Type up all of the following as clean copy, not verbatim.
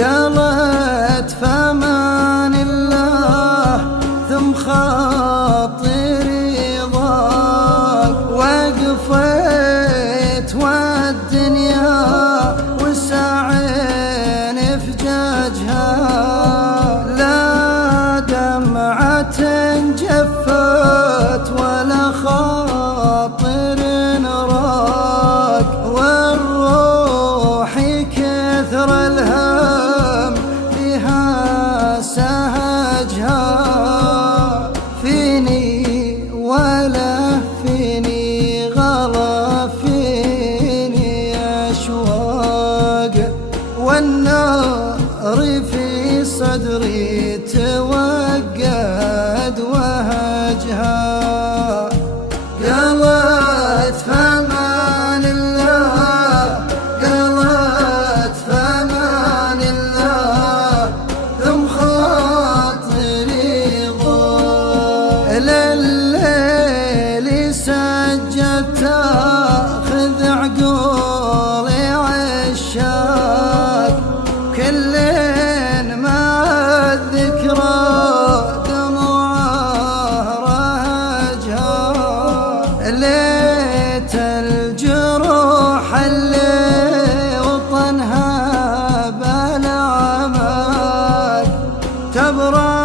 قالت فامان الله ثم خاطري ضاق، وقفت والدنيا وساعين فجاجها، لا دمعة جفت ولا خاطر راق، والروح كثر الهم فيها سهجها، فيني ولا فيني غلا فيني أشواق، والنار في صدري توقد وهجها. قالت فامان الله، قالت فامان الله ثم خاطري ضاق، لليل سجدت تاخذ عقولي عشاق، كل ما الذكرى دموعه رهجها، ليت الجروح اللي وطنها بالأعماق، تبرى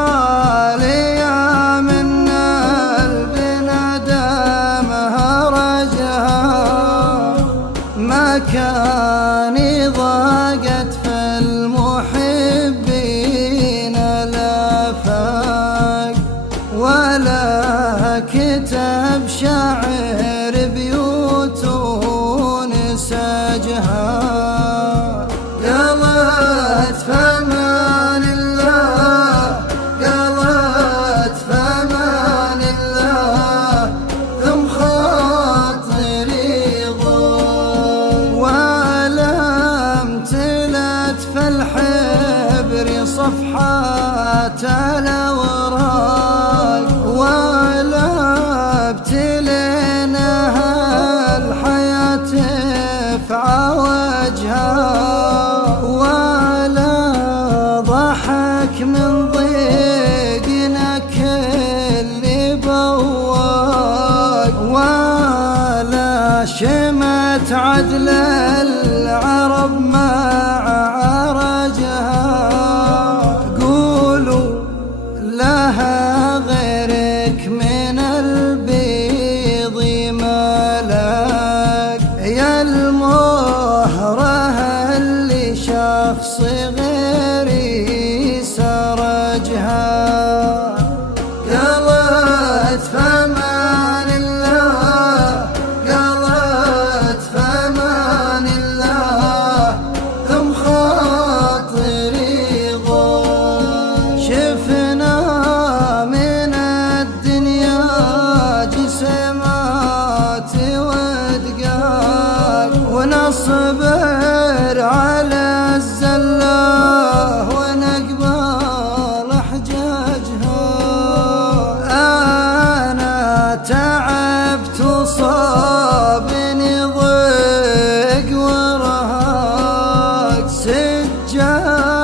لي من البندم هرجها، ما كان ضاقت في المحبين الآفاق، ولا كتب شاعر بيوت نسجها. قالت فامان الله، قالت فامان الله ثم خاطري ضاق، ولم تلت في الحبر صفحات الأوراق، ولا ابتليناها الحياة في عوجها، ولا ضحك من ضيقنا كل بواق، ولا شمت عدل العرب مع عرجها، قولوا لها غيرك من البيض ملاك، يا المهره اللي شخص غيري سرجها. قالت فامان الله، قالت فامان الله ثم خاطري ضاق، شفنا من الدنيا جسمات ودقاق، ونصبر على الزلة ونقبل حجاجها، أنا تعبت وصابني ضيق ورهاق، سجاد